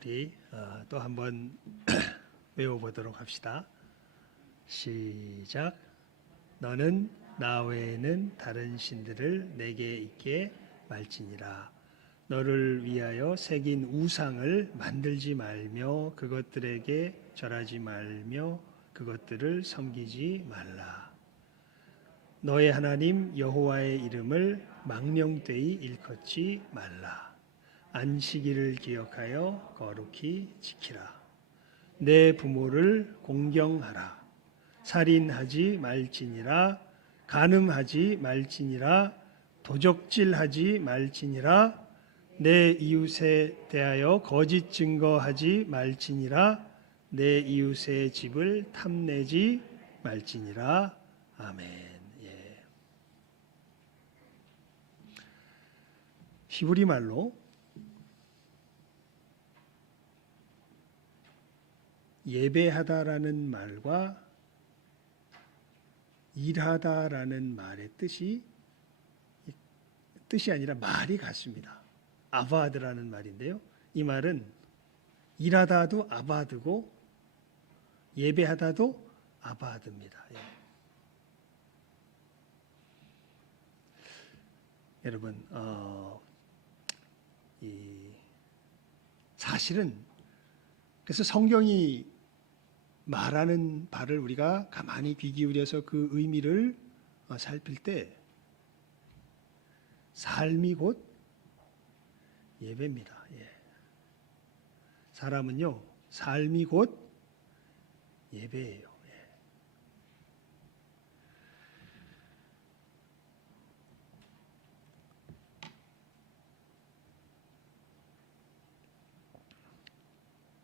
우리 또 한번 외워보도록 합시다. 시작. 너는 나 외에는 다른 신들을 내게 있게 말지니라. 너를 위하여 새긴 우상을 만들지 말며 그것들에게 절하지 말며 그것들을 섬기지 말라. 너의 하나님 여호와의 이름을 망령되이 일컫지 말라. 안식일을 기억하여 거룩히 지키라. 내 부모를 공경하라. 살인하지 말지니라. 간음하지 말지니라. 도적질하지 말지니라. 내 이웃에 대하여 거짓 증거하지 말지니라. 내 이웃의 집을 탐내지 말지니라. 아멘. 히브리 말로 예배하다라는 말과 일하다라는 말의 뜻이 아니라 말이 같습니다. 아바드라는 말인데요. 이 말은 일하다도 아바드고 예배하다도 아바드입니다. 여러분, 사실은 그래서 성경이 말하는 바를 우리가 가만히 귀 기울여서 그 의미를 살필 때 삶이 곧 예배입니다. 사람은요, 삶이 곧 예배예요.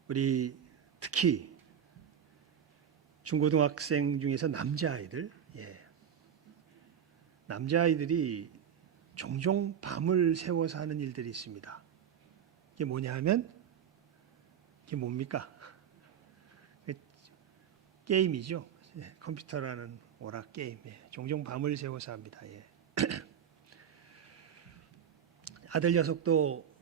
우리 특히 중고등학생 중에서 남자아이들이 종종 밤을 새워서 하는 일들이 있습니다. 이게 뭐냐 하면 이게 뭡니까? 게임이죠. 컴퓨터라는 오락 게임. 종종 밤을 새워서 합니다. 아들 녀석도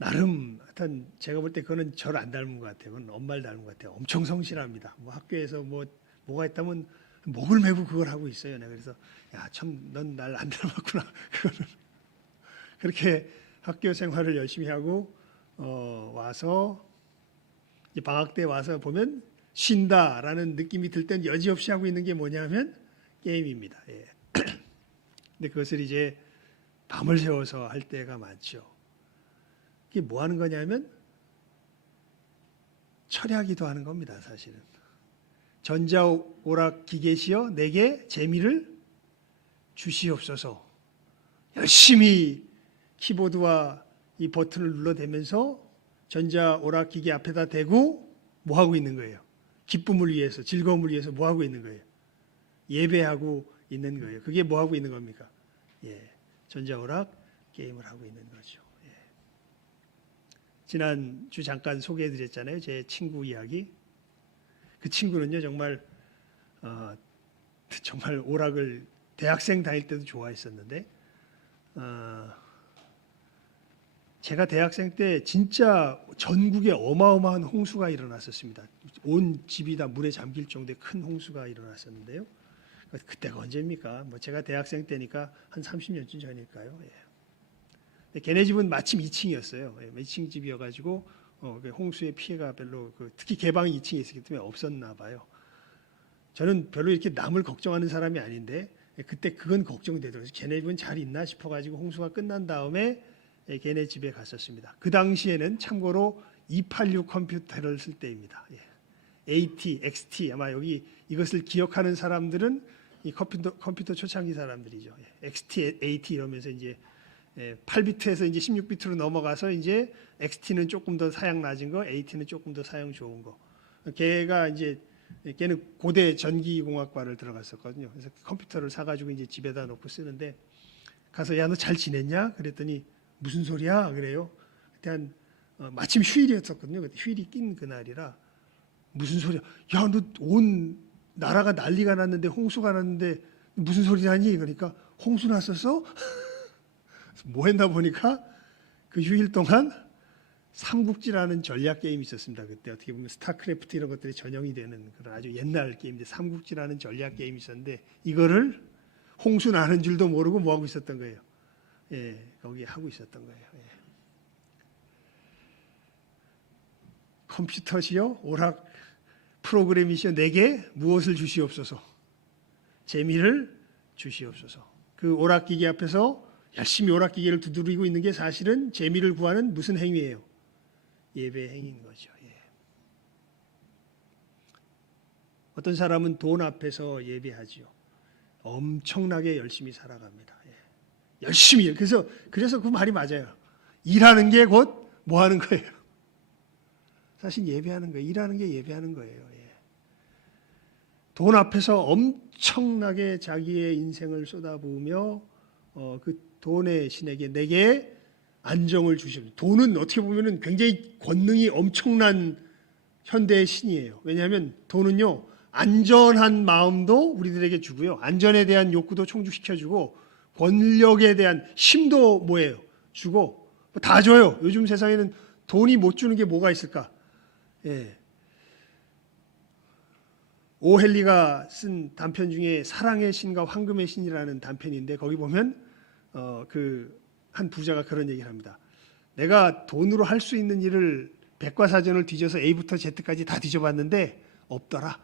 나름 하여튼 제가 볼 때 그거는 저를 안 닮은 것 같아요. 그건 엄마를 닮은 것 같아요. 엄청 성실합니다. 뭐 학교에서 뭐가 있다면 목을 메고 그걸 하고 있어요. 내가 그래서 야, 참 넌 날 안 닮았구나. 그거는 그렇게 학교 생활을 열심히 하고 와서 이제 방학 때 와서 보면 쉰다라는 느낌이 들 땐 여지없이 하고 있는 게 뭐냐면 게임입니다. 근데 그것을 이제 밤을 새워서 할 때가 많죠. 이게 뭐 하는 거냐면 철야기도 하는 겁니다. 사실은 전자오락 기계시여 내게 재미를 주시옵소서. 열심히 키보드와 이 버튼을 눌러대면서 전자오락 기계 앞에다 대고 뭐 하고 있는 거예요? 기쁨을 위해서, 즐거움을 위해서 뭐 하고 있는 거예요? 예배하고 있는 거예요. 그게 뭐 하고 있는 겁니까? 전자오락 게임을 하고 있는 거죠. 지난주 잠깐 소개해드렸잖아요. 제 친구 이야기. 그 친구는요 정말 오락을 대학생 다닐 때도 좋아했었는데 제가 대학생 때 진짜 전국에 어마어마한 홍수가 일어났었습니다. 온 집이 다 물에 잠길 정도의 큰 홍수가 일어났었는데요. 그때가 언제입니까? 제가 대학생 때니까 한 30년쯤 전일까요? 걔네 집은 마침 2층이었어요. 2층 집이어가지고 홍수의 피해가 별로 특히 개방이 2층에 있었기 때문에 없었나 봐요. 저는 별로 이렇게 남을 걱정하는 사람이 아닌데 그때 그건 걱정되더라고요. 걔네 집은 잘 있나 싶어가지고 홍수가 끝난 다음에 걔네 집에 갔었습니다. 그 당시에는 참고로 286 컴퓨터를 쓸 때입니다. AT, XT 아마 여기 이것을 기억하는 사람들은 이 컴퓨터 초창기 사람들이죠. XT, AT 이러면서 이제 8비트에서 이제 16비트로 넘어가서 이제 XT는 조금 더 사양 낮은 거, AT는 조금 더 사양 좋은 거. 걔는 고대 전기공학과를 들어갔었거든요. 그래서 컴퓨터를 사가지고 이제 집에다 놓고 쓰는데 가서 야, 너 잘 지냈냐? 그랬더니 무슨 소리야? 그래요. 그때 마침 휴일이었었거든요. 그때 휴일이 낀 그날이라 무슨 소리야? 야, 너 온 나라가 난리가 났는데 홍수가 났는데 무슨 소리 하니? 그러니까 홍수 났었어? 뭐 했나 보니까 그 휴일 동안 삼국지라는 전략 게임이 있었습니다. 그때 어떻게 보면 스타크래프트 이런 것들이 전형이 되는 그런 아주 옛날 게임인데 삼국지라는 전략 게임이 있었는데 이거를 홍수 나는 줄도 모르고 뭐 하고 있었던 거예요. 예, 거기 하고 있었던 거예요. 예. 컴퓨터시여 오락 프로그램이시여 내게 무엇을 주시옵소서. 재미를 주시옵소서. 그 오락기계 앞에서 열심히 오락기계를 두드리고 있는 게 사실은 재미를 구하는 무슨 행위예요? 예배 행위인 거죠. 예. 어떤 사람은 돈 앞에서 예배하지요. 엄청나게 열심히 살아갑니다. 예. 열심히. 그래서 그 말이 맞아요. 일하는 게 곧 뭐 하는 거예요? 사실 예배하는 거예요. 일하는 게 예배하는 거예요. 예. 돈 앞에서 엄청나게 자기의 인생을 쏟아부으며 그 돈의 신에게 내게 안정을 주십니다. 돈은 어떻게 보면 굉장히 권능이 엄청난 현대의 신이에요. 왜냐하면 돈은요 안전한 마음도 우리들에게 주고요, 안전에 대한 욕구도 충족시켜주고 권력에 대한 힘도 뭐예요? 주고 다 줘요. 요즘 세상에는 돈이 못 주는 게 뭐가 있을까? 예. 오헬리가 쓴 단편 중에 사랑의 신과 황금의 신이라는 단편인데 거기 보면 그 한 부자가 그런 얘기를 합니다. 내가 돈으로 할 수 있는 일을 백과사전을 뒤져서 A부터 Z까지 다 뒤져봤는데 없더라.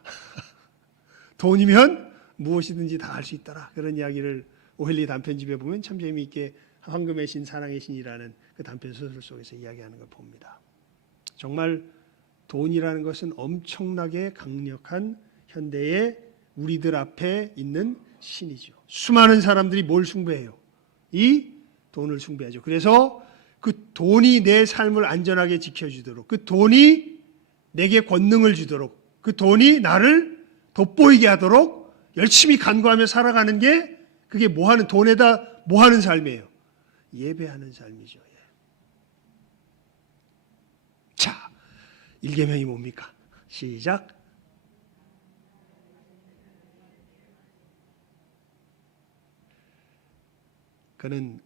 돈이면 무엇이든지 다 할 수 있더라. 그런 이야기를 오헬리 단편집에 보면 참 재미있게 황금의 신, 사랑의 신이라는 그 단편 소설 속에서 이야기하는 걸 봅니다. 정말 돈이라는 것은 엄청나게 강력한 현대의 우리들 앞에 있는 신이죠. 수많은 사람들이 뭘 숭배해요? 이 돈을 숭배하죠. 그래서 그 돈이 내 삶을 안전하게 지켜주도록, 그 돈이 내게 권능을 주도록, 그 돈이 나를 돋보이게 하도록 열심히 간구하며 살아가는 게 그게 뭐하는 돈에다 뭐하는 삶이에요? 예배하는 삶이죠. 예. 자, 1계명이 뭡니까? 시작. 그는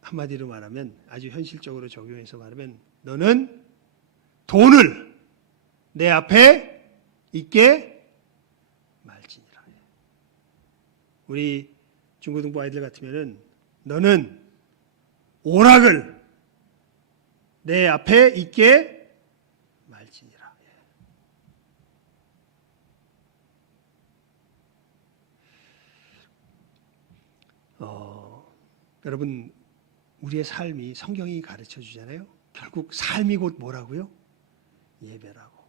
한마디로 말하면 아주 현실적으로 적용해서 말하면 너는 돈을 내 앞에 있게 말지니라. 우리 중고등부 아이들 같으면은 너는 오락을 내 앞에 있게 말지니라. 여러분 우리의 삶이 성경이 가르쳐 주잖아요. 결국 삶이 곧 뭐라고요? 예배라고.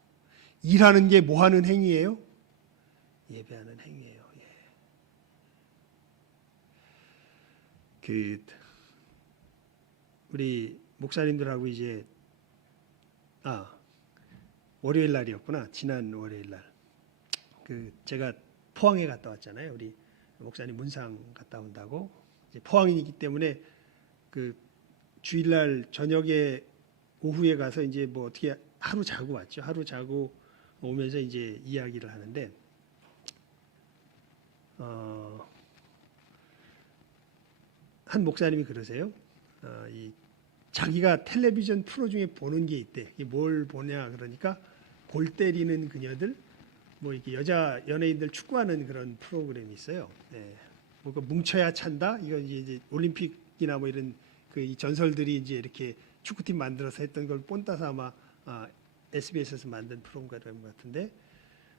일하는 게 뭐 하는 행위예요? 예배하는 행위예요. 예. 우리 목사님들하고 이제 월요일 날이었구나. 지난 월요일 날. 제가 포항에 갔다 왔잖아요. 우리 목사님 문상 갔다 온다고. 이제 포항이기 때문에 그 주일날 저녁에 오후에 가서 이제 뭐 어떻게 하루 자고 왔죠. 하루 자고 오면서 이제 이야기를 하는데 한 목사님이 그러세요. 자기가 텔레비전 프로 중에 보는 게 있대. 이게 뭘 보냐 그러니까 골 때리는 그녀들, 뭐 이렇게 여자 연예인들 축구하는 그런 프로그램이 있어요. 네. 뭐 뭉쳐야 찬다. 이거 이제 올림픽이나 뭐 이런 이 전설들이 이제 이렇게 축구팀 만들어서 했던 걸 본따서 아마 SBS에서 만든 프로그램 같은데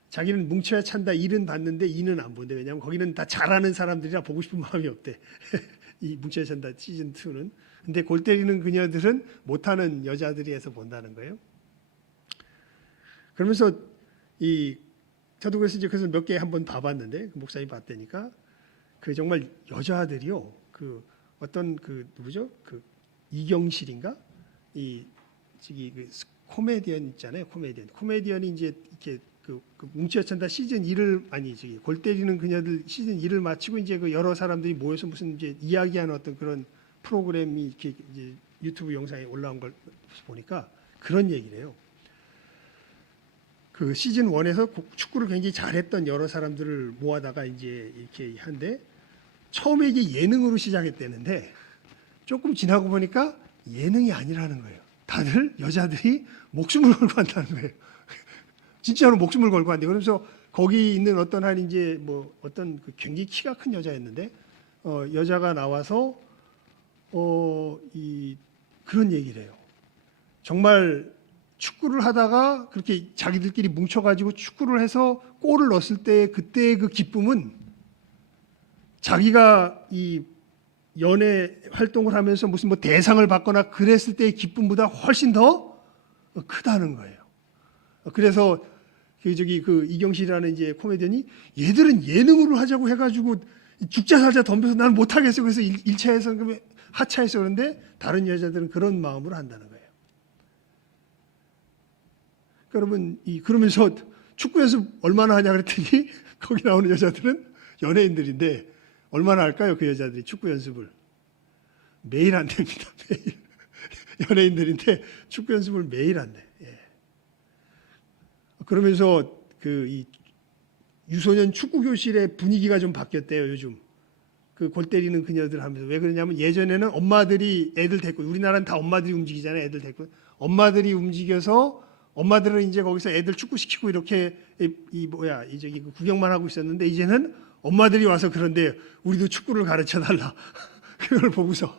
자기는 뭉쳐야 찬다 1은 봤는데 2는 안 본대. 왜냐하면 거기는 다 잘하는 사람들이라 보고 싶은 마음이 없대. 이 뭉쳐야 찬다 시즌 2는. 근데 골 때리는 그녀들은 못하는 여자들이 해서 본다는 거예요. 그러면서 저도 그래서 이제 몇 개 한번 봐봤는데 그 목사님 봤다니까 정말 여자들이요. 어떤 누구죠? 이경실인가? 코미디언 있잖아요. 코미디언이 이제 이렇게 뭉치어 찬다 시즌 1을 골 때리는 그녀들 시즌 1을 마치고 이제 여러 사람들이 모여서 무슨 이제 이야기하는 어떤 그런 프로그램이 이렇게 이제 유튜브 영상에 올라온 걸 보니까 그런 얘기를 해요. 시즌 1에서 축구를 굉장히 잘했던 여러 사람들을 모아다가 이제 이렇게 한데 처음에 이게 예능으로 시작했대는데 조금 지나고 보니까 예능이 아니라는 거예요. 다들 여자들이 목숨을 걸고 한다는 거예요. 진짜로 목숨을 걸고 한대요. 그러면서 거기 있는 어떤 한 이제 뭐 어떤 그 굉장히 키가 큰 여자였는데 여자가 나와서 그런 얘기를 해요. 정말 축구를 하다가 그렇게 자기들끼리 뭉쳐가지고 축구를 해서 골을 넣었을 때 그때의 그 기쁨은 자기가 이 연애 활동을 하면서 무슨 뭐 대상을 받거나 그랬을 때의 기쁨보다 훨씬 더 크다는 거예요. 그래서 그 이경실이라는 이제 코미디언이 얘들은 예능으로 하자고 해가지고 죽자 살자 덤벼서 나는 못하겠어. 그래서 1차에서 하차해서 그런데 다른 여자들은 그런 마음으로 한다는 거예요. 여러분 그러면서 축구 연습 얼마나 하냐 그랬더니 거기 나오는 여자들은 연예인들인데 얼마나 할까요? 그 여자들이 축구 연습을 매일 안 됩니다. 매일 연예인들인데 축구 연습을 매일 안 돼. 예. 그러면서 이 유소년 축구 교실의 분위기가 좀 바뀌었대요. 요즘 그 골 때리는 그녀들 하면서 왜 그러냐면 예전에는 엄마들이 애들 데리고 우리나라는 다 엄마들이 움직이잖아요. 애들 데리고 엄마들이 움직여서 엄마들은 이제 거기서 애들 축구 시키고 이렇게 저기 구경만 하고 있었는데 이제는 엄마들이 와서 그런데 우리도 축구를 가르쳐 달라. 그걸 보고서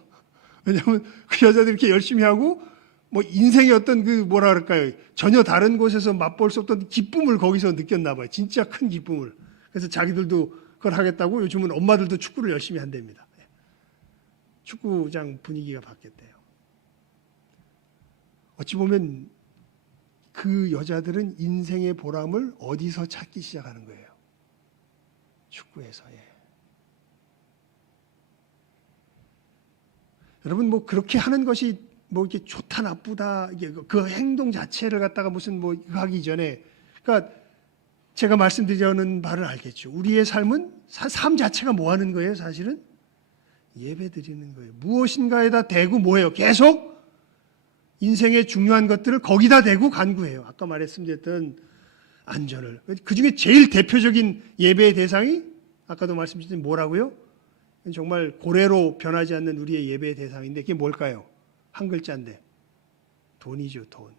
왜냐하면 그 여자들이 이렇게 열심히 하고 뭐 인생의 어떤 그 뭐라 그럴까요? 전혀 다른 곳에서 맛볼 수 없던 기쁨을 거기서 느꼈나 봐요. 진짜 큰 기쁨을. 그래서 자기들도 그걸 하겠다고 요즘은 엄마들도 축구를 열심히 한답니다. 축구장 분위기가 바뀌었대요. 어찌 보면 그 여자들은 인생의 보람을 어디서 찾기 시작하는 거예요? 축구에서. 여러분 뭐 그렇게 하는 것이 뭐 이게 좋다 나쁘다 이게 그 행동 자체를 갖다가 무슨 뭐 하기 전에 그러니까 제가 말씀드리려는 바를 알겠죠. 우리의 삶은 삶 자체가 뭐 하는 거예요? 사실은 예배 드리는 거예요. 무엇인가에다 대고 뭐예요? 계속 인생의 중요한 것들을 거기다 대고 간구해요. 아까 말씀드렸던 안전을. 그중에 제일 대표적인 예배의 대상이 아까도 말씀드렸던 뭐라고요? 정말 고래로 변하지 않는 우리의 예배의 대상인데 그게 뭘까요? 한 글자인데 돈이죠. 돈.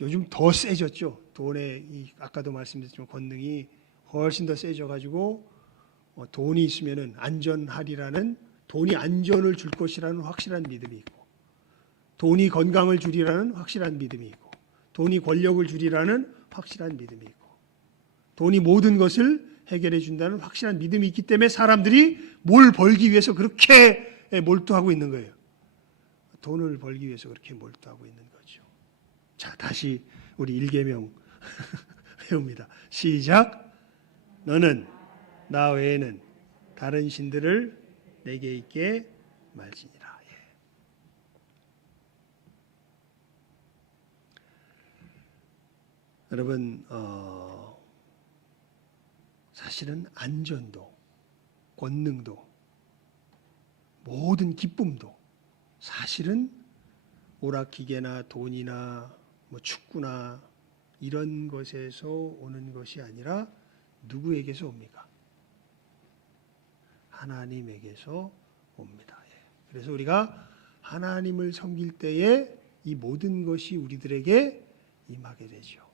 요즘 더 세졌죠. 돈의 아까도 말씀드렸지만 권능이 훨씬 더 세져가지고 돈이 있으면은 안전하리라는 돈이 안전을 줄 것이라는 확실한 믿음이 있고 돈이 건강을 주리라는 확실한 믿음이 있고 돈이 권력을 주리라는 확실한 믿음이 있고 돈이 모든 것을 해결해 준다는 확실한 믿음이 있기 때문에 사람들이 뭘 벌기 위해서 그렇게 몰두하고 있는 거예요. 돈을 벌기 위해서 그렇게 몰두하고 있는 거죠. 자, 다시 우리 1계명 배웁니다. 시작. 너는 나 외에는 다른 신들을 내게 있게 말지니라. 여러분 사실은 안전도 권능도 모든 기쁨도 사실은 오락기계나 돈이나 뭐 축구나 이런 것에서 오는 것이 아니라 누구에게서 옵니까? 하나님에게서 옵니다. 그래서 우리가 하나님을 섬길 때에 이 모든 것이 우리들에게 임하게 되죠.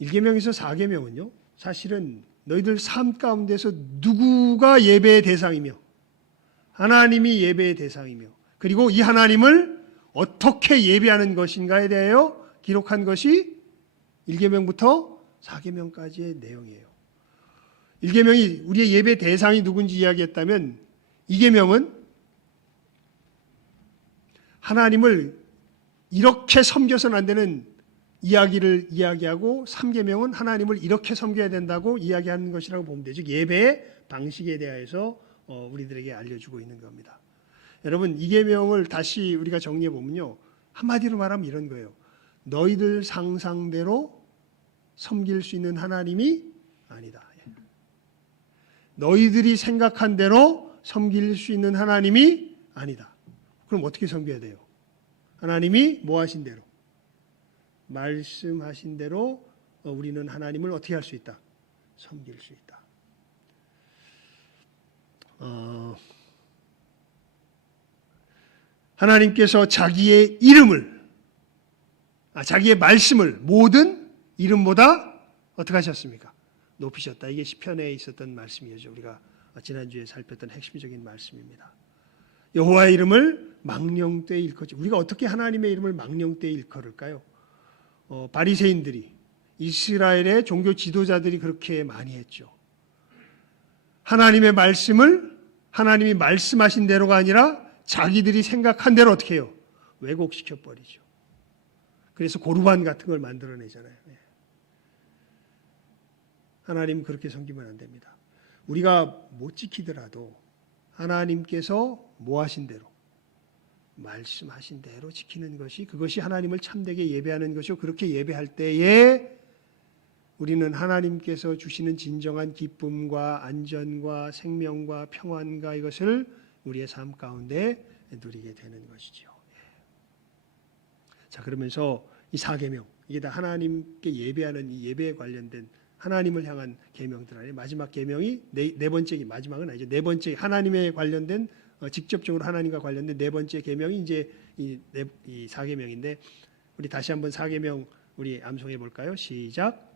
1계명에서 4계명은요. 사실은 너희들 삶 가운데서 누구가 예배의 대상이며 하나님이 예배의 대상이며 그리고 이 하나님을 어떻게 예배하는 것인가에 대하여 기록한 것이 1계명부터 4계명까지의 내용이에요. 1계명이 우리의 예배 대상이 누군지 이야기했다면 2계명은 하나님을 이렇게 섬겨서는 안 되는 이야기를 이야기하고 3계명은 하나님을 이렇게 섬겨야 된다고 이야기하는 것이라고 보면 되죠. 예배의 방식에 대해서 우리들에게 알려주고 있는 겁니다. 여러분 2계명을 다시 우리가 정리해 보면요. 한마디로 말하면 이런 거예요. 너희들 상상대로 섬길 수 있는 하나님이 아니다. 너희들이 생각한 대로 섬길 수 있는 하나님이 아니다. 그럼 어떻게 섬겨야 돼요? 하나님이 뭐 하신 대로? 말씀하신 대로 우리는 하나님을 어떻게 할 수 있다? 섬길 수 있다. 하나님께서 자기의 이름을, 자기의 말씀을 모든 이름보다 어떻게 하셨습니까? 높이셨다. 이게 시편에 있었던 말씀이죠. 우리가 지난주에 살폈던 핵심적인 말씀입니다. 여호와의 이름을 망령되이 일컫지. 우리가 어떻게 하나님의 이름을 망령되이 일컬을까요? 바리새인들이, 이스라엘의 종교 지도자들이 그렇게 많이 했죠. 하나님의 말씀을 하나님이 말씀하신 대로가 아니라 자기들이 생각한 대로 어떻게 해요? 왜곡시켜 버리죠. 그래서 고르반 같은 걸 만들어내잖아요. 하나님 그렇게 섬기면 안 됩니다. 우리가 못 지키더라도 하나님께서 뭐 하신 대로, 말씀하신 대로 지키는 것이, 그것이 하나님을 참되게 예배하는 것이요. 그렇게 예배할 때에 우리는 하나님께서 주시는 진정한 기쁨과 안전과 생명과 평안과 이것을 우리의 삶 가운데 누리게 되는 것이죠. 자, 그러면서 이 4계명, 이게 다 하나님께 예배하는 이 예배에 관련된 하나님을 향한 계명들 아니에요. 마지막 계명이 네 번째, 마지막은 아니죠. 네 번째 하나님에 관련된, 직접적으로 하나님과 관련된 네 번째 계명이 이제 이 4계명인데, 우리 다시 한번 4계명 우리 암송해 볼까요? 시작.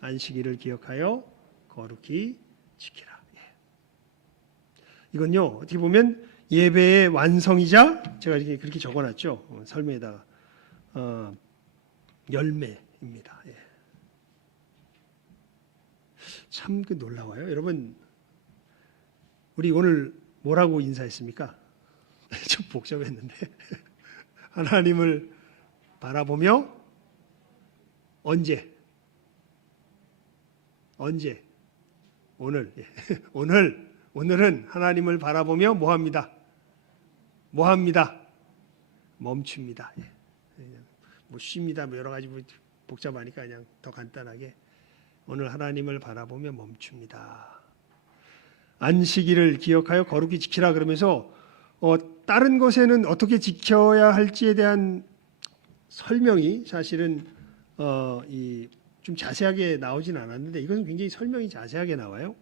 안식일을 기억하여 거룩히 지키라. 이건요, 어떻게 보면 예배의 완성이자, 제가 이렇게 그렇게 적어놨죠. 설명에다가 열매입니다. 참 놀라워요. 여러분, 우리 오늘 뭐라고 인사했습니까? 좀 복잡했는데 하나님을 바라보며 언제? 오늘. 오늘은 하나님을 바라보며 뭐합니다? 멈춥니다. 뭐 쉽니다. 뭐 여러 가지 복잡하니까 그냥 더 간단하게 오늘 하나님을 바라보며 멈춥니다. 안식일을 기억하여 거룩히 지키라 그러면서 다른 것에는 어떻게 지켜야 할지에 대한 설명이 사실은 좀 자세하게 나오진 않았는데, 이것은 굉장히 설명이 자세하게 나와요.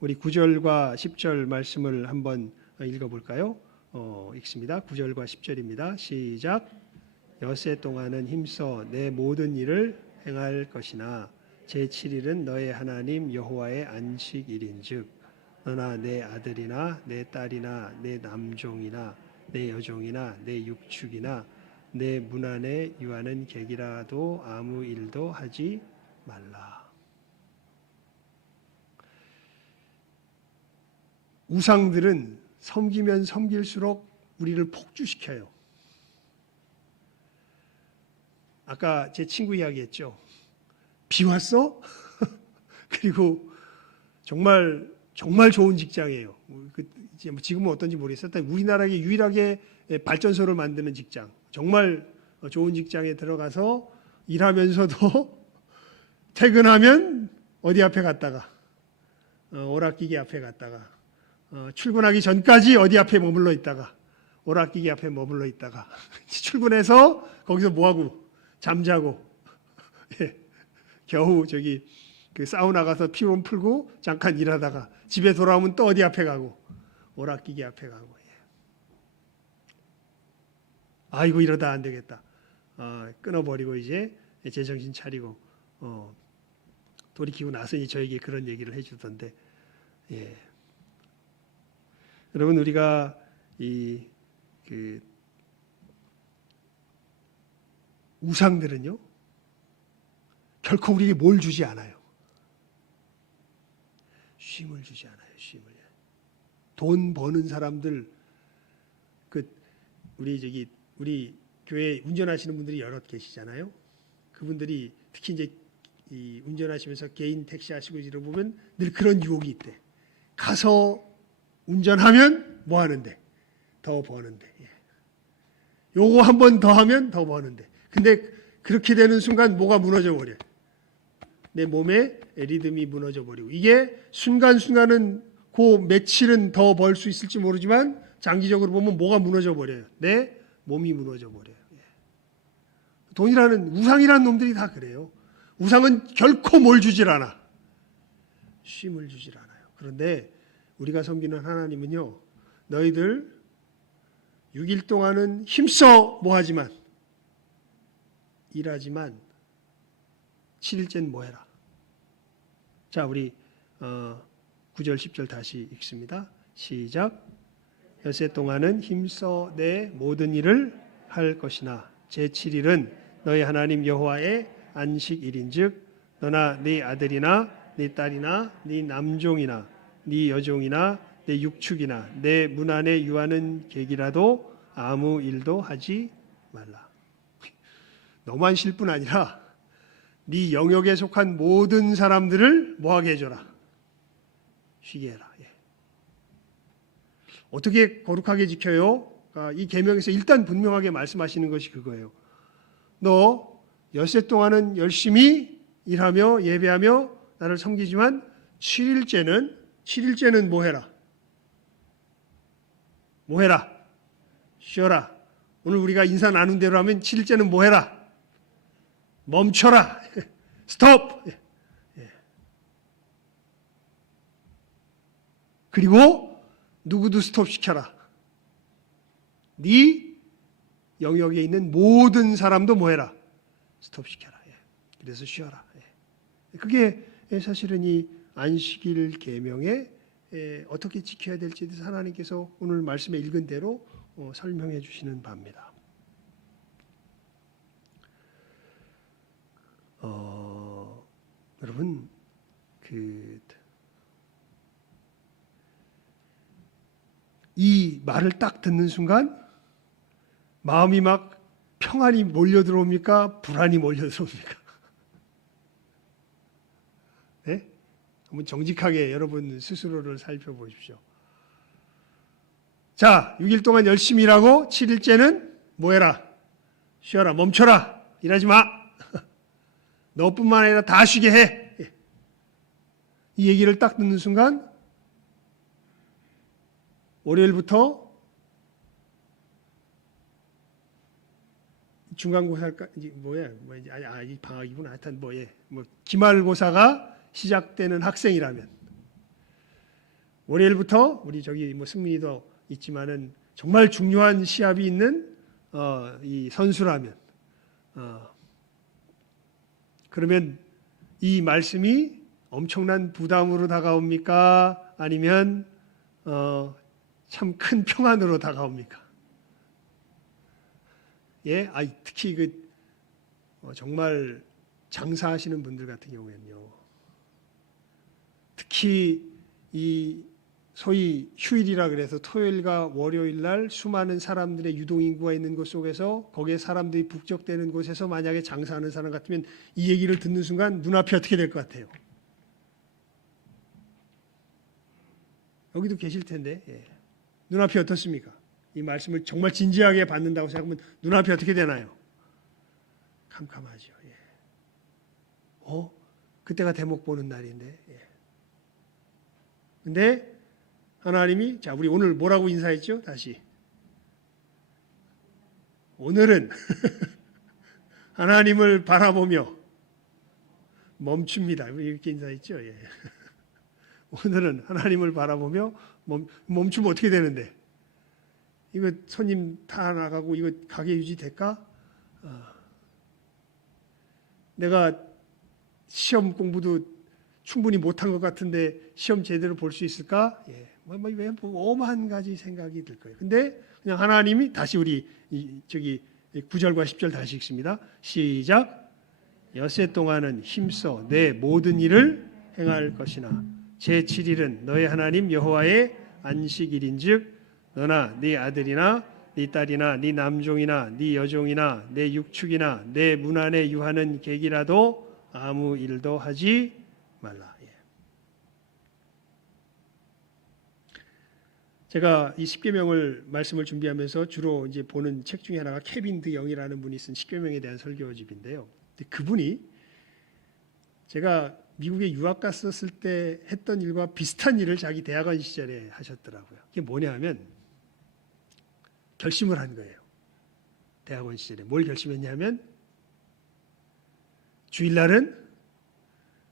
우리 9절과 10절 말씀을 한번 읽어볼까요? 읽습니다. 9절과 10절입니다. 시작. 엿새 동안은 힘써 내 모든 일을 행할 것이나 제7일은 너의 하나님 여호와의 안식일인즉 너나 내 아들이나 내 딸이나 내 남종이나 내 여종이나 내 육축이나 내 문 안에 유하는 객이라도 아무 일도 하지 말라. 우상들은 섬기면 섬길수록 우리를 폭주시켜요. 아까 제 친구 이야기했죠. 비 왔어? 그리고 정말 좋은 직장이에요. 지금은 어떤지 모르겠어요. 우리나라에 유일하게 발전소를 만드는 직장, 정말 좋은 직장에 들어가서 일하면서도 퇴근하면 어디 앞에 갔다가 오락기기 앞에 갔다가 출근하기 전까지 어디 앞에 머물러 있다가 오락기기 앞에 머물러 있다가 출근해서 거기서 뭐하고 잠자고 겨우 그 사우나 가서 피로 풀고 잠깐 일하다가 집에 돌아오면 또 어디 앞에 가고 오락기기 앞에 가고. 아이고 이러다 안 되겠다. 끊어버리고 이제 제정신 차리고 돌이키고 나서 저에게 그런 얘기를 해주던데, 여러분 우리가 그 우상들은요 결코 우리에게 뭘 주지 않아요. 쉼을 주지 않아요. 쉼을. 돈 버는 사람들, 우리 교회 운전하시는 분들이 여럿 계시잖아요. 그분들이 특히 이제 운전하시면서 개인 택시 하시고 이러 보면 늘 그런 유혹이 있대. 가서 운전하면 뭐 하는데? 더 버는데. 요거 한 번 더 하면 더 버는데. 근데 그렇게 되는 순간 뭐가 무너져 버려. 내 몸의 리듬이 무너져 버리고, 이게 순간순간은 그 며칠은 더 벌 수 있을지 모르지만 장기적으로 보면 뭐가 무너져 버려요. 내 몸이 무너져 버려요. 돈이라는, 우상이라는 놈들이 다 그래요. 우상은 결코 뭘 주질 않아. 쉼을 주질 않아요. 그런데 우리가 섬기는 하나님은요, 너희들 6일 동안은 힘써 뭐하지만 일하지만 7일째는 뭐해라. 자, 우리 9절 10절 다시 읽습니다. 시작. 엿새 동안은 힘써 내 모든 일을 할 것이나 제7일은 너희 하나님 여호와의 안식일인즉 너나 네 아들이나 네 딸이나 네 남종이나 네 여종이나 내 육축이나 내 문 안에 유하는 객이라도 아무 일도 하지 말라. 너만 쉴 뿐 아니라 네 영역에 속한 모든 사람들을 뭐하게 해줘라. 쉬게 해라. 예. 어떻게 거룩하게 지켜요? 이 계명에서 일단 분명하게 말씀하시는 것이 그거예요. 너 엿새 동안은 열심히 일하며 예배하며 나를 섬기지만 7일째는 뭐 해라? 뭐 해라? 쉬어라. 오늘 우리가 인사 나눈 대로 하면 7일째는 뭐 해라? 멈춰라. 스톱. 그리고 누구도 스톱 시켜라. 네 영역에 있는 모든 사람도 뭐 해라? 스톱 시켜라. 그래서 쉬어라. 그게 사실은 이 안식일 계명에 어떻게 지켜야 될지에 대해서 하나님께서 오늘 말씀에 읽은 대로 설명해 주시는 바입니다. 여러분 이 말을 딱 듣는 순간 마음이 막 평안이 몰려들어옵니까? 불안이 몰려들어옵니까? 네? 한번 정직하게 여러분 스스로를 살펴보십시오. 자, 6일 동안 열심히 일하고 7일째는 뭐 해라? 쉬어라. 멈춰라. 일하지 마. 너뿐만 아니라 다 쉬게 해. 이 얘기를 딱 듣는 순간 월요일부터 중간고사까 이제 아니 방학이구나. 하여튼 기말고사가 시작되는 학생이라면 월요일부터 우리 저기 승민이도 있지만은 정말 중요한 시합이 있는 이 선수라면 그러면 이 말씀이 엄청난 부담으로 다가옵니까? 아니면 참 큰 평안으로 다가옵니까? 예, 특히 정말 장사하시는 분들 같은 경우에는요. 특히 이 소위 휴일이라 그래서 토요일과 월요일 날 수많은 사람들의 유동인구가 있는 곳 속에서 거기에 사람들이 북적대는 곳에서 만약에 장사하는 사람 같으면 이 얘기를 듣는 순간 눈앞이 어떻게 될 것 같아요? 여기도 계실 텐데 눈앞이 어떻습니까? 이 말씀을 정말 진지하게 받는다고 생각하면 눈앞이 어떻게 되나요? 캄캄하죠. 그때가 대목 보는 날인데. 근데 하나님이 자 우리 오늘 뭐라고 인사했죠? 다시 오늘은 하나님을 바라보며 멈춥니다. 이렇게 인사했죠. 오늘은 하나님을 바라보며 멈추면 어떻게 되는데? 이거 손님 다 나가고 이거 가게 유지될까? 내가 시험 공부도 충분히 못한 것 같은데 시험 제대로 볼 수 있을까? 어마한 가지 생각이 들 거예요. 근데 그냥 하나님이 다시 우리 9절과 10절 다시 읽습니다. 시작. 엿새 동안은 힘써 내 모든 일을 행할 것이나 제7일은 너의 하나님 여호와의 안식일인즉 너나 네 아들이나 네 딸이나 네 남종이나 네 여종이나 내 육축이나 내 문 안에 유하는 객이라도 아무 일도 하지 말라. 제가 이 십계명을 말씀을 준비하면서 주로 이제 보는 책 중에 하나가 케빈 드 영이라는 분이 쓴 십계명에 대한 설교집인데요. 그분이 제가 미국에 유학 갔었을 때 했던 일과 비슷한 일을 자기 대학원 시절에 하셨더라고요. 그게 뭐냐면 결심을 한 거예요. 대학원 시절에 뭘 결심했냐면 주일날은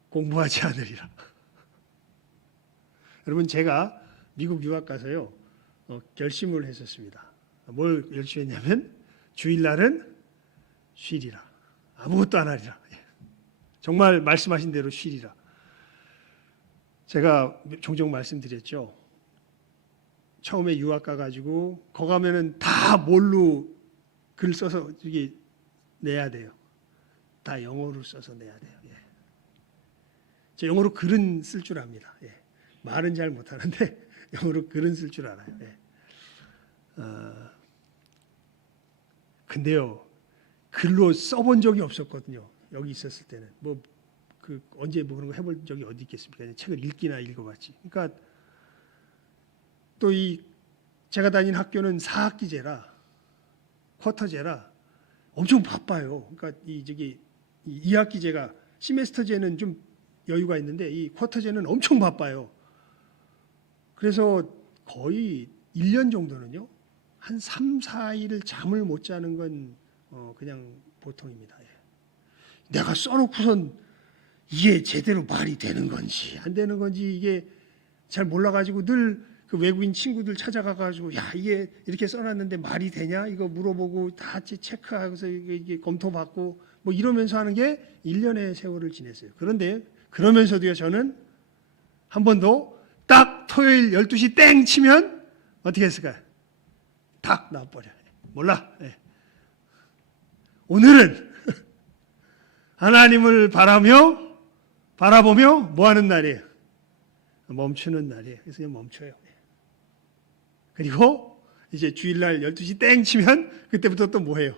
공부하지 않으리라. 여러분 제가 미국 유학 가서요 결심을 했었습니다. 뭘 열심히 했냐면 주일날은 쉬리라. 아무것도 안 하리라. 정말 말씀하신 대로 쉬리라. 제가 종종 말씀드렸죠. 처음에 유학 가가지고 거 가면은 다 뭘로 글 써서 이게 내야 돼요. 다 영어로 써서 내야 돼요. 예. 저 영어로 글은 쓸 줄 압니다. 예. 말은 잘 못하는데 영어로 글은 쓸 줄 알아요. 예. 근데요, 글로 써본 적이 없었거든요. 여기 있었을 때는 언제 그런 거 해볼 적이 어디 있겠습니까? 책을 읽기나 읽어봤지. 그러니까 또 제가 다닌 학교는 4학기제라 쿼터제라 엄청 바빠요. 그러니까 2학기제가 시메스터제는 좀 여유가 있는데 이 쿼터제는 엄청 바빠요. 그래서 거의 1년 정도는요. 한 3, 4일을 잠을 못 자는 건 그냥 보통입니다. 예. 내가 써놓고선 이게 제대로 말이 되는 건지 안 되는 건지 이게 잘 몰라가지고 늘 그 외국인 친구들 찾아가가지고 야 이게 이렇게 써놨는데 말이 되냐 이거 물어보고 다 체크하고서 이게 검토받고 뭐 이러면서 하는 게 1년의 세월을 지냈어요. 그런데 그러면서도요 저는 한 번도 딱 토요일 12시 땡 치면 어떻게 했을까요? 탁 나와버려. 몰라. 네. 오늘은 하나님을 바라보며 뭐 하는 날이에요? 멈추는 날이에요. 그래서 그냥 멈춰요. 그리고 이제 주일날 12시 땡 치면 그때부터 또 뭐 해요?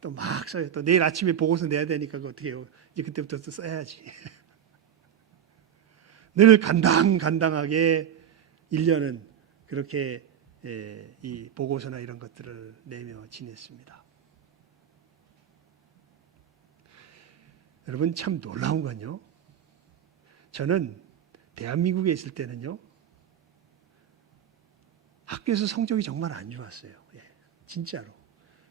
또 막 써요. 또 내일 아침에 보고서 내야 되니까 어떻게 해요? 이제 그때부터 또 써야지. 늘 간당간당하게 1년은 그렇게 이 보고서나 이런 것들을 내며 지냈습니다. 여러분 참 놀라운 건요. 저는 대한민국에 있을 때는요. 학교에서 성적이 정말 안 좋았어요. 예, 진짜로.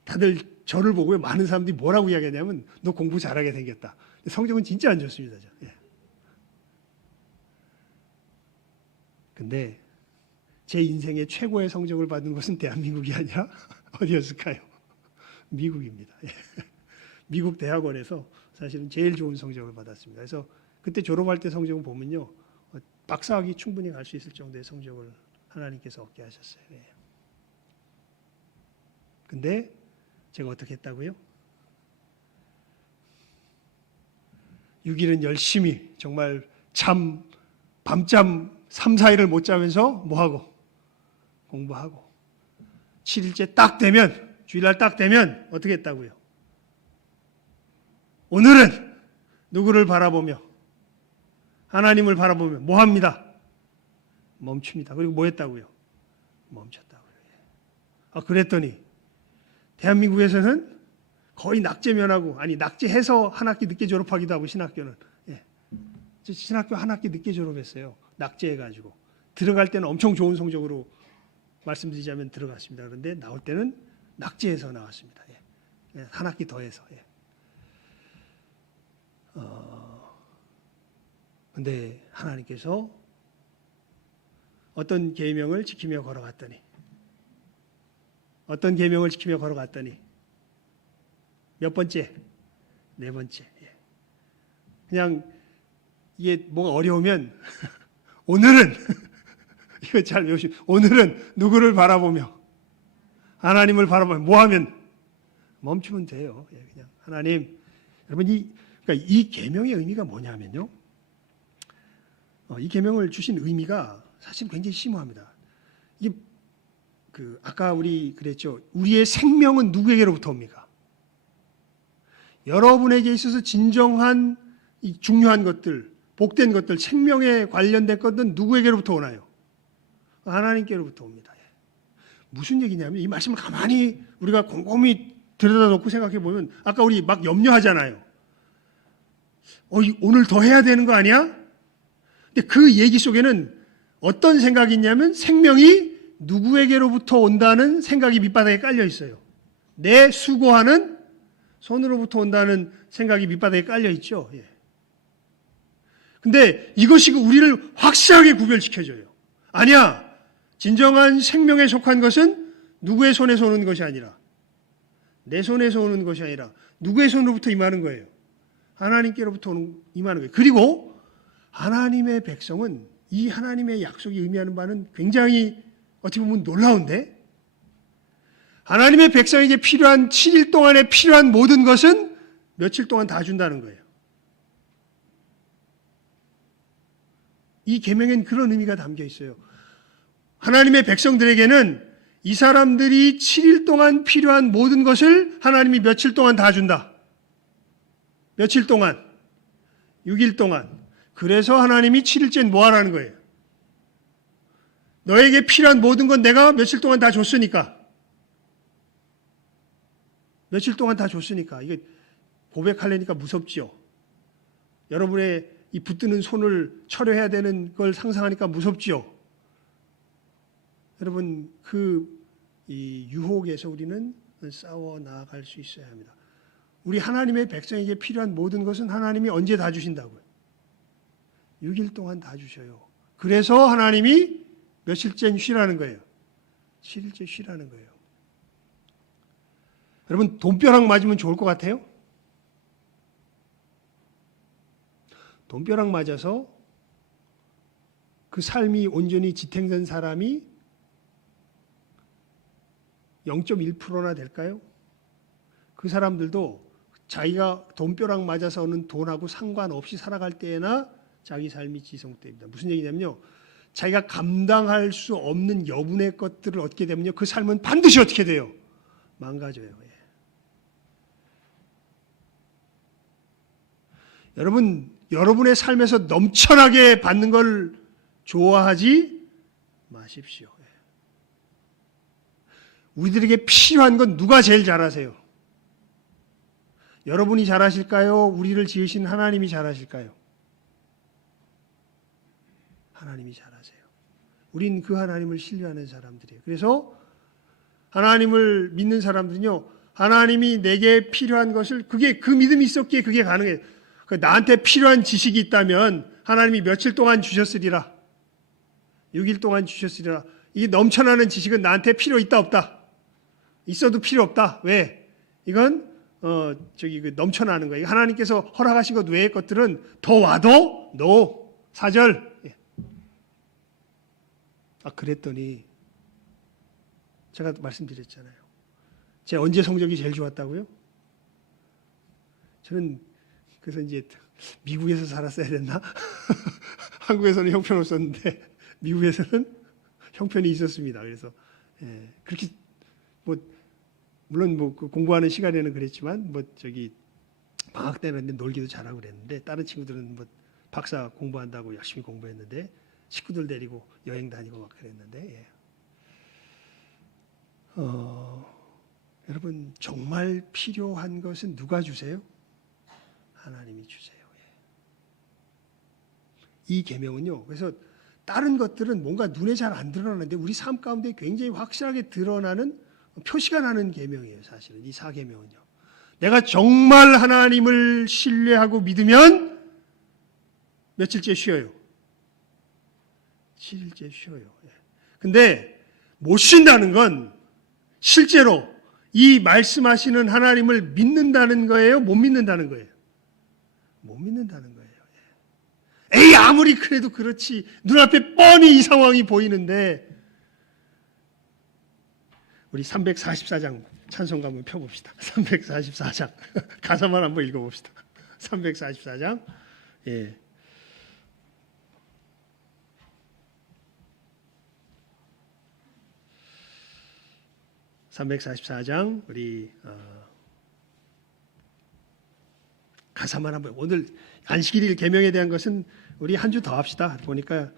다들 저를 보고 많은 사람들이 뭐라고 이야기하냐면 너 공부 잘하게 생겼다. 성적은 진짜 안 좋습니다. 예. 근데 제 인생의 최고의 성적을 받은 것은 대한민국이 아니라 어디였을까요? 미국입니다. 예. 미국 대학원에서 사실은 제일 좋은 성적을 받았습니다. 그래서 그때 졸업할 때 성적을 보면요. 박사학위 충분히 갈 수 있을 정도의 성적을 하나님께서 얻게 하셨어요. 예. 근데 제가 어떻게 했다고요? 6일은 열심히 정말 밤잠 3, 4일을 못 자면서 뭐하고? 공부하고 7일째 딱 되면 주일날 딱 되면 어떻게 했다고요? 오늘은 누구를 바라보며 하나님을 바라보며 뭐 합니다? 멈춥니다. 그리고 뭐 했다고요? 멈췄다고요. 그랬더니 대한민국에서는 거의 낙제면하고 낙제해서 한 학기 늦게 졸업하기도 하고 신학교는 신학교 한 학기 늦게 졸업했어요. 낙제해가지고 들어갈 때는 엄청 좋은 성적으로 말씀드리자면 들어갔습니다. 그런데 나올 때는 낙제해서 나왔습니다. 한 학기 더해서. 근데 하나님께서 어떤 계명을 지키며 걸어갔더니 몇 번째? 4번째. 그냥 이게 뭐가 어려우면 오늘은 이거 잘 외우시면 오늘은 누구를 바라보며 하나님을 바라보며 뭐 하면 멈추면 돼요. 그냥 하나님 여러분 그러니까 이 계명의 의미가 뭐냐면요. 이 계명을 주신 의미가 사실 굉장히 심오합니다. 이게 아까 우리 그랬죠. 우리의 생명은 누구에게로부터 옵니까? 여러분에게 있어서 진정한 이 중요한 것들, 복된 것들, 생명에 관련된 것들은 누구에게로부터 오나요? 하나님께로부터 옵니다. 무슨 얘기냐면 이 말씀을 가만히 우리가 곰곰이 들여다놓고 생각해 보면 아까 우리 막 염려하잖아요. 오늘 더 해야 되는 거 아니야? 근데 그 얘기 속에는 어떤 생각이 있냐면 생명이 누구에게로부터 온다는 생각이 밑바닥에 깔려 있어요. 내 수고하는 손으로부터 온다는 생각이 밑바닥에 깔려 있죠. 근데 이것이 우리를 확실하게 구별시켜줘요. 아니야. 진정한 생명에 속한 것은 누구의 손에서 오는 것이 아니라, 내 손에서 오는 것이 아니라 누구의 손으로부터 임하는 거예요? 하나님께로부터 임하는 거예요. 그리고 하나님의 백성은 이 하나님의 약속이 의미하는 바는 굉장히 어떻게 보면 놀라운데, 하나님의 백성에게 필요한 7일 동안에 필요한 모든 것은 며칠 동안 다 준다는 거예요. 이 계명엔 그런 의미가 담겨 있어요. 하나님의 백성들에게는 이 사람들이 7일 동안 필요한 모든 것을 하나님이 며칠 동안 다 준다. 며칠 동안? 6일 동안. 그래서 하나님이 7일째 뭐 하라는 거예요? 너에게 필요한 모든 건 내가 며칠 동안 다 줬으니까. 며칠 동안 다 줬으니까. 이게 고백하려니까 무섭지요. 여러분의 이 붙드는 손을 철회해야 되는 걸 상상하니까 무섭지요. 여러분, 이 유혹에서 우리는 싸워 나아갈 수 있어야 합니다. 우리 하나님의 백성에게 필요한 모든 것은 하나님이 언제 다 주신다고요? 6일 동안 다 주셔요. 그래서 하나님이 며칠째 쉬라는 거예요? 7일째 쉬라는 거예요. 여러분, 돈벼락 맞으면 좋을 것 같아요? 돈벼락 맞아서 그 삶이 온전히 지탱된 사람이 0.1%나 될까요? 그 사람들도 자기가 돈벼락 맞아서 오는 돈하고 상관없이 살아갈 때에나 자기 삶이 지성됩니다. 무슨 얘기냐면요, 자기가 감당할 수 없는 여분의 것들을 얻게 되면요, 그 삶은 반드시 어떻게 돼요? 망가져요. 예. 여러분의 삶에서 넘쳐나게 받는 걸 좋아하지 마십시오. 예. 우리들에게 필요한 건 누가 제일 잘하세요? 여러분이 잘하실까요? 우리를 지으신 하나님이 잘하실까요? 하나님이 잘하세요. 우린 그 하나님을 신뢰하는 사람들이에요. 그래서 하나님을 믿는 사람들은요, 하나님이 내게 필요한 것을, 그게 그 믿음이 있었기에 그게 가능해요. 나한테 필요한 지식이 있다면 하나님이 며칠 동안 주셨으리라. 6일 동안 주셨으리라. 이 넘쳐나는 지식은 나한테 필요 있다 없다? 있어도 필요 없다. 왜? 이건 넘쳐나는 거예요. 하나님께서 허락하신 것 외의 것들은 더 와도 no. 4절. 그랬더니 제가 말씀드렸잖아요. 제가 언제 성적이 제일 좋았다고요? 저는 그래서 이제 미국에서 살았어야 됐나? 한국에서는 형편없었는데 미국에서는 형편이 있었습니다. 그래서 그렇게 물론 공부하는 시간에는 그랬지만 방학 때는 놀기도 잘하고 그랬는데, 다른 친구들은 박사 공부한다고 열심히 공부했는데 식구들 데리고 여행 다니고 막 그랬는데, 여러분, 정말 필요한 것은 누가 주세요? 하나님이 주세요. 이 계명은요, 그래서 다른 것들은 뭔가 눈에 잘 안 드러나는데 우리 삶 가운데 굉장히 확실하게 드러나는, 표시가 나는 계명이에요. 사실은 이 4계명은요, 내가 정말 하나님을 신뢰하고 믿으면 며칠째 쉬어요? 7일째 쉬어요. 근데 못 쉰다는 건 실제로 이 말씀하시는 하나님을 믿는다는 거예요? 못 믿는다는 거예요? 못 믿는다는 거예요. 에이, 아무리 그래도 그렇지. 눈앞에 뻔히 이 상황이 보이는데. 우리 344장 찬송가 한번 펴봅시다. 344장 가사만 한번 읽어봅시다. 344장. 예. (344장) 우리 가사만 한번, 오늘 안식일 계명에 대한 것은 우리 한 주 더 합시다. 보니까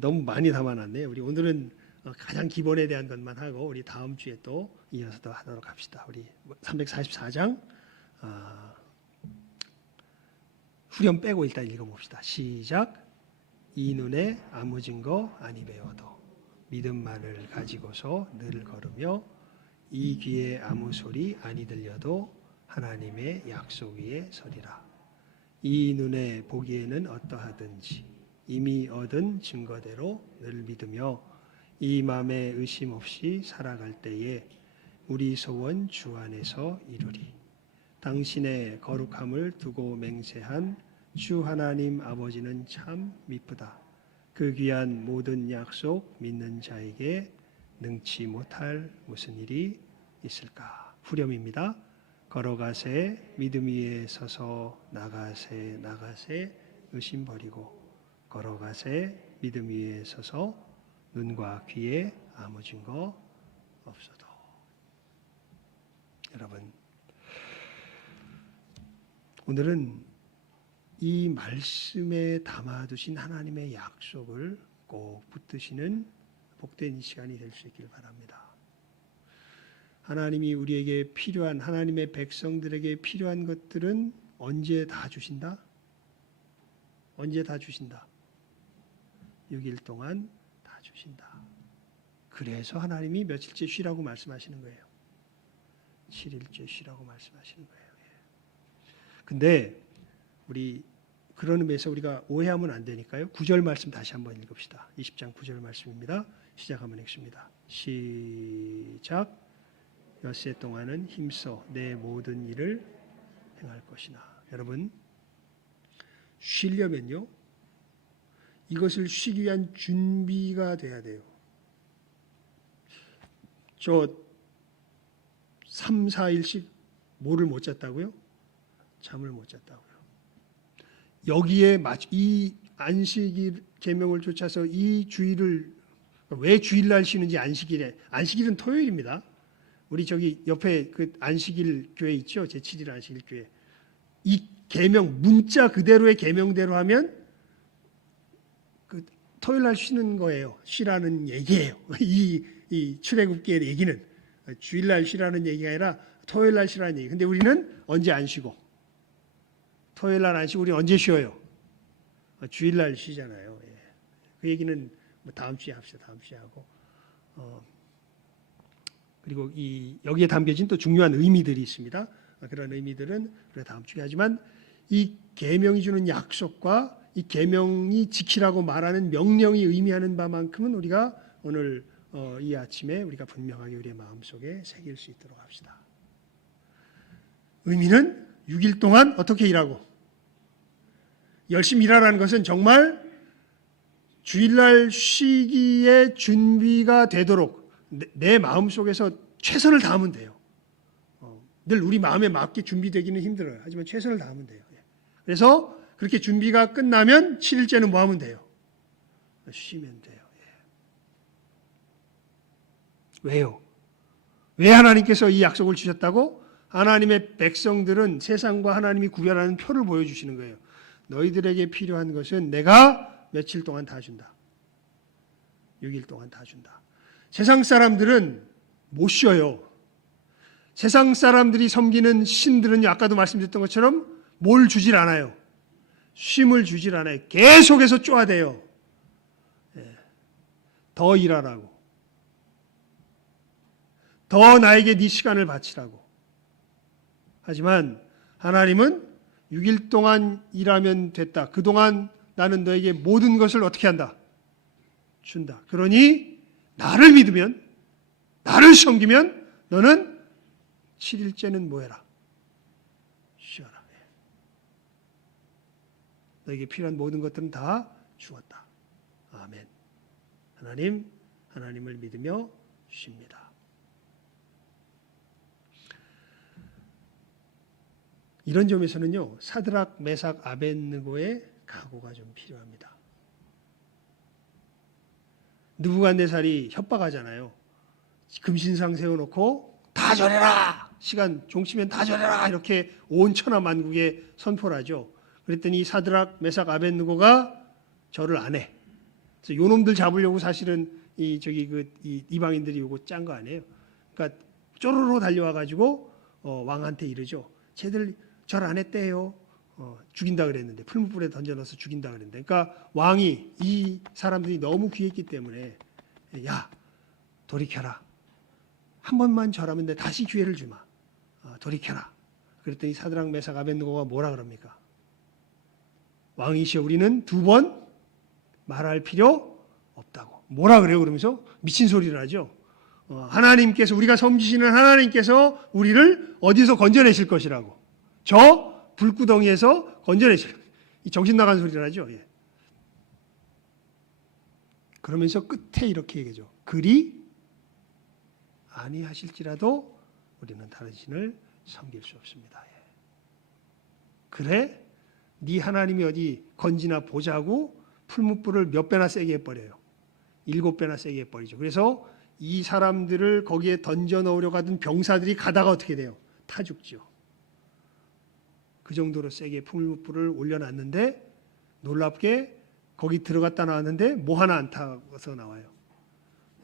너무 많이 담아놨네요. 우리 오늘은 가장 기본에 대한 것만 하고 우리 다음 주에 또 이어서 더 하도록 합시다. 우리 344장 후렴 빼고 일단 읽어봅시다. 시작. 이 눈에 아무 증거 아니 배워도 믿음만을 가지고서 늘 걸으며, 이 귀에 아무 소리 아니 들려도 하나님의 약속 위에 서리라. 이 눈에 보기에는 어떠하든지 이미 얻은 증거대로 늘 믿으며, 이 맘에 의심 없이 살아갈 때에 우리 소원 주 안에서 이루리. 당신의 거룩함을 두고 맹세한 주 하나님 아버지는 참 미쁘다. 그 귀한 모든 약속 믿는 자에게 능치 못할 무슨 일이 있을까? 후렴입니다. 걸어가세 믿음 위에 서서 나가세 나가세 의심 버리고 걸어가세 믿음 위에 서서 눈과 귀에 아무 증거 없어도. 여러분, 오늘은 이 말씀에 담아두신 하나님의 약속을 꼭 붙드시는 복된 시간이 될 수 있길 바랍니다. 하나님이 우리에게 필요한, 하나님의 백성들에게 필요한 것들은 언제 다 주신다? 언제 다 주신다? 6일 동안 다 주신다. 그래서 하나님이 며칠째 쉬라고 말씀하시는 거예요. 7일째 쉬라고 말씀하시는 거예요. 근데 우리 그런 의미에서 우리가 오해하면 안 되니까요. 9절 말씀 다시 한번 읽읍시다. 20장 9절 말씀입니다. 시작 한번 읽습니다. 시작. 엿새 동안은 힘써 내 모든 일을 행할 것이나. 여러분, 쉬려면요, 이것을 쉬기 위한 준비가 돼야 돼요. 저 3, 4일씩 뭐를 못 잤다고요? 잠을 못 잤다고요. 여기에 이 안식일 계명을 쫓아서 이 주일을, 왜 주일날 쉬는지, 안식일은 토요일입니다. 우리 저기 옆에 그 안식일 교회 있죠? 제7일 안식일 교회. 이 계명, 문자 그대로의 계명대로 하면 그 토요일날 쉬는 거예요. 쉬라는 얘기예요. 이 출애굽기의 얘기는 주일날 쉬라는 얘기가 아니라 토요일날 쉬라는 얘기. 근데 우리는 언제 안 쉬고? 토요일날 안 쉬고 우리 언제 쉬어요? 주일날 쉬잖아요. 예. 그 얘기는 뭐 다음 주에 합시다. 다음 주에 하고. 그리고 여기에 담겨진 또 중요한 의미들이 있습니다. 그런 의미들은 우리가 다음 주에 하지만 이 계명이 주는 약속과 이 계명이 지키라고 말하는 명령이 의미하는 바만큼은 우리가 오늘 이 아침에 우리가 분명하게 우리의 마음속에 새길 수 있도록 합시다. 의미는 6일 동안 어떻게 일하고 열심히 일하라는 것은 정말 주일날 쉬기에 준비가 되도록 내 마음속에서 최선을 다하면 돼요. 늘 우리 마음에 맞게 준비되기는 힘들어요. 하지만 최선을 다하면 돼요. 그래서 그렇게 준비가 끝나면 7일째는 뭐 하면 돼요? 쉬면 돼요. 왜요? 왜 하나님께서 이 약속을 주셨다고? 하나님의 백성들은 세상과 하나님이 구별하는 표를 보여주시는 거예요. 너희들에게 필요한 것은 내가 며칠 동안 다 준다. 6일 동안 다 준다. 세상 사람들은 못 쉬어요. 세상 사람들이 섬기는 신들은요, 아까도 말씀드렸던 것처럼 뭘 주질 않아요. 쉼을 주질 않아요. 계속해서 쪼아대요. 더 일하라고. 더 나에게 네 시간을 바치라고. 하지만 하나님은 6일 동안 일하면 됐다. 그동안 나는 너에게 모든 것을 어떻게 한다? 준다. 그러니 나를 믿으면, 나를 섬기면 너는 7일째는 뭐 해라? 쉬어라. 너에게 필요한 모든 것들은 다 주었다. 아멘. 하나님을 믿으며 쉽니다. 이런 점에서는요, 사드락, 메삭, 아벳느고의 각오가 좀 필요합니다. 느부갓네살이 협박하잖아요. 금신상 세워놓고 다 절해라! 시간 종치면 다 절해라! 이렇게 온 천하 만국에 선포를 하죠. 그랬더니 사드락, 메삭, 아벳느고가 절을 안 해. 그래서 요놈들 잡으려고 사실은 이방인들이 요거 짠 거 아니에요. 그러니까 쪼르르 달려와가지고 왕한테 이르죠. 쟤들 절 안 했대요. 죽인다 그랬는데, 풀무불에 던져넣어서 죽인다 그랬는데, 그러니까 왕이 이 사람들이 너무 귀했기 때문에, 야, 돌이켜라. 한 번만 절하면 돼. 다시 기회를 주마. 돌이켜라. 그랬더니 사드락, 메삭, 아벳느고가 뭐라 그럽니까? 왕이시여, 우리는 2번 말할 필요 없다고. 뭐라 그래요? 그러면서 미친 소리를 하죠. 하나님께서, 우리가 섬기시는 하나님께서 우리를 어디서 건져내실 것이라고. 저 불구덩이에서 건져내실, 정신 나간 소리를 하죠. 예. 그러면서 끝에 이렇게 얘기하죠. 그리 아니하실지라도 우리는 다른 신을 섬길 수 없습니다. 예. 그래? 네 하나님이 어디 건지나 보자고 풀무불을 몇 배나 세게 해버려요. 7배나 세게 해버리죠. 그래서 이 사람들을 거기에 던져 넣으려고 하던 병사들이 가다가 어떻게 돼요? 타 죽죠. 그 정도로 세게 풀무불을 올려놨는데 놀랍게 거기 들어갔다 나왔는데 뭐 하나 안 타서 나와요.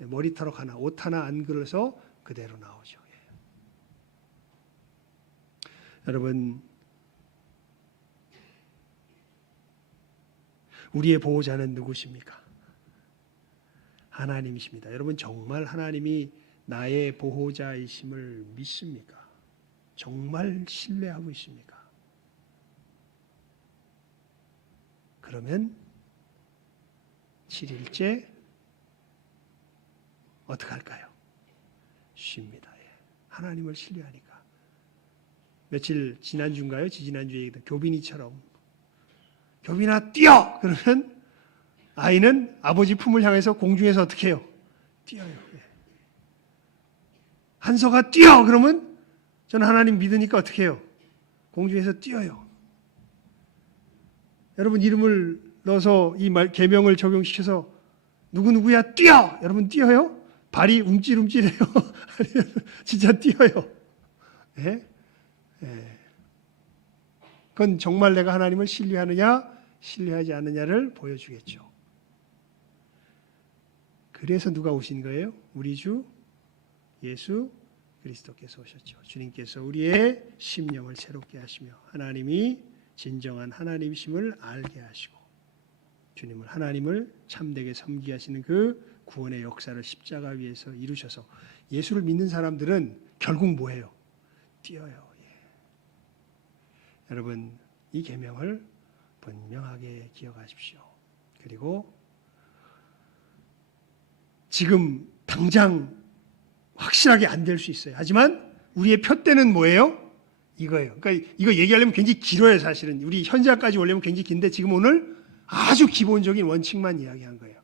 머리타락 하나, 옷 하나 안 그려서 그대로 나오죠. 예. 여러분, 우리의 보호자는 누구십니까? 하나님이십니다. 여러분, 정말 하나님이 나의 보호자이심을 믿습니까? 정말 신뢰하고 있습니까? 그러면 7일째 어떻게 할까요? 쉽니다. 예. 하나님을 신뢰하니까. 며칠 지난주인가요? 지지난주에 얘기했던 교빈이처럼 교빈아 뛰어! 그러면 아이는 아버지 품을 향해서 공중에서 어떻게 해요? 뛰어요. 예. 한서가 뛰어! 그러면 저는 하나님 믿으니까 어떻게 해요? 공중에서 뛰어요. 여러분 이름을 넣어서 이 계명을 적용시켜서 누구누구야 뛰어! 여러분 뛰어요? 발이 움찔움찔해요. 진짜 뛰어요. 예? 예. 그건 정말 내가 하나님을 신뢰하느냐 신뢰하지 않느냐를 보여주겠죠. 그래서 누가 오신 거예요? 우리 주 예수 그리스도께서 오셨죠. 주님께서 우리의 심령을 새롭게 하시며 하나님이 진정한 하나님이심을 알게 하시고 주님을 하나님을 참되게 섬기게 하시는 그 구원의 역사를 십자가 위에서 이루셔서 예수를 믿는 사람들은 결국 뭐예요? 뛰어요. 예. 여러분 이 계명을 분명하게 기억하십시오. 그리고 지금 당장 확실하게 안 될 수 있어요. 하지만 우리의 표대는 뭐예요? 이거예요. 그러니까 이거 얘기하려면 굉장히 길어요. 사실은 우리 현장까지 오려면 굉장히 긴데 지금 오늘 아주 기본적인 원칙만 이야기한 거예요.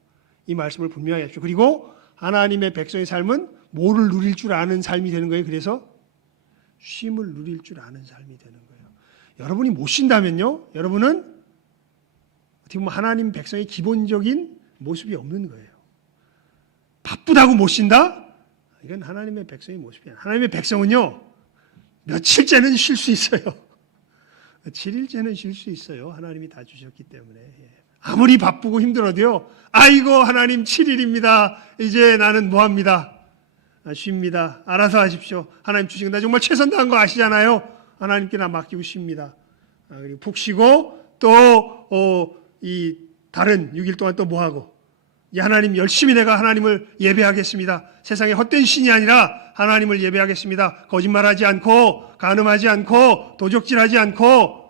이 말씀을 분명히 하십시오. 그리고 하나님의 백성의 삶은 뭐를 누릴 줄 아는 삶이 되는 거예요. 그래서 쉼을 누릴 줄 아는 삶이 되는 거예요. 여러분이 못 쉰다면요. 여러분은 어떻게 보면 하나님 백성의 기본적인 모습이 없는 거예요. 바쁘다고 못 쉰다? 이건 하나님의 백성의 모습이에요. 하나님의 백성은요. 며칠째는 쉴 수 있어요. 7일째는 쉴 수 있어요. 하나님이 다 주셨기 때문에. 아무리 바쁘고 힘들어도요. 아이고 하나님 7일입니다. 이제 나는 뭐합니다. 쉽니다. 알아서 하십시오. 하나님 주신 거 나 정말 최선 다한 거 아시잖아요. 하나님께 나 맡기고 쉽니다. 그리고 푹 쉬고 또 이 다른 6일 동안 또 뭐하고 이제 하나님 열심히 내가 하나님을 예배하겠습니다. 세상에 헛된 신이 아니라 하나님을 예배하겠습니다. 거짓말하지 않고 간음하지 않고 도적질하지 않고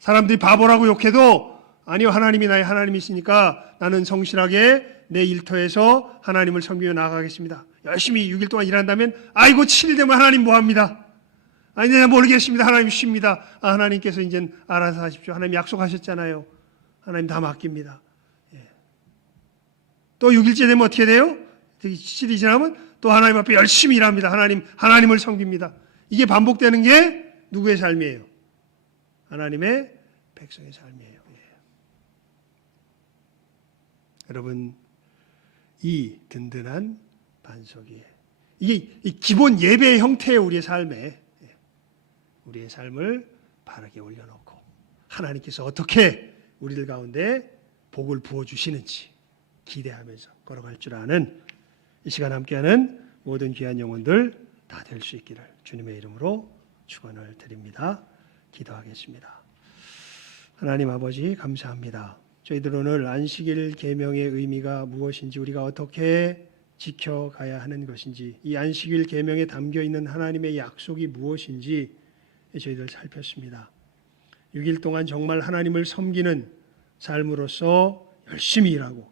사람들이 바보라고 욕해도 아니요 하나님이 나의 하나님이시니까 나는 성실하게 내 일터에서 하나님을 섬기며 나아가겠습니다. 열심히 6일 동안 일한다면 아이고 7일 되면 하나님 뭐합니다. 아니 내가 모르겠습니다. 하나님 쉽니다. 하나님께서 이제 알아서 하십시오. 하나님 약속하셨잖아요. 하나님 다 맡깁니다. 예. 또 6일째 되면 어떻게 돼요? 7일이 지나면 또 하나님 앞에 열심히 일합니다. 하나님을 섬깁니다. 이게 반복되는 게 누구의 삶이에요? 하나님의 백성의 삶이에요. 예. 여러분 이 든든한 반석이 이게 기본 예배의 형태의 우리의 삶에 우리의 삶을 바르게 올려놓고 하나님께서 어떻게 우리들 가운데 복을 부어주시는지 기대하면서 걸어갈 줄 아는 이 시간 함께하는 모든 귀한 영혼들 다 될 수 있기를 주님의 이름으로 축원을 드립니다. 기도하겠습니다. 하나님 아버지 감사합니다. 저희들 오늘 안식일 계명의 의미가 무엇인지 우리가 어떻게 지켜가야 하는 것인지 이 안식일 계명에 담겨있는 하나님의 약속이 무엇인지 저희들 살폈습니다. 6일 동안 정말 하나님을 섬기는 삶으로서 열심히 일하고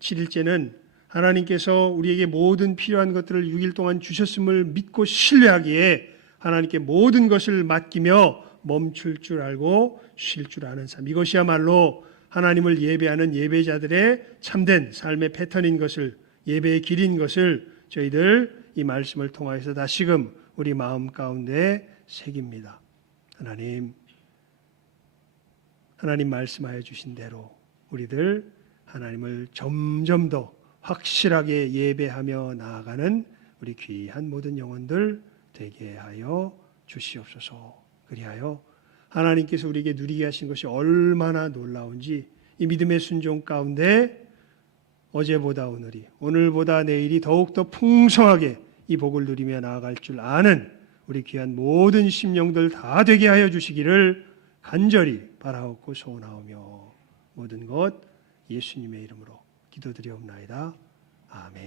7일째는 하나님께서 우리에게 모든 필요한 것들을 6일 동안 주셨음을 믿고 신뢰하기에 하나님께 모든 것을 맡기며 멈출 줄 알고 쉴 줄 아는 삶. 이것이야말로 하나님을 예배하는 예배자들의 참된 삶의 패턴인 것을, 예배의 길인 것을 저희들 이 말씀을 통하여서 다시금 우리 마음 가운데 새깁니다. 하나님 말씀하여 주신 대로 우리들 하나님을 점점 더 확실하게 예배하며 나아가는 우리 귀한 모든 영혼들 되게 하여 주시옵소서. 그리하여 하나님께서 우리에게 누리게 하신 것이 얼마나 놀라운지 이 믿음의 순종 가운데 어제보다 오늘이, 오늘보다 내일이 더욱더 풍성하게 이 복을 누리며 나아갈 줄 아는 우리 귀한 모든 심령들 다 되게 하여 주시기를 간절히 바라옵고 소원하오며 모든 것 예수님의 이름으로 기도드리옵나이다. 아멘.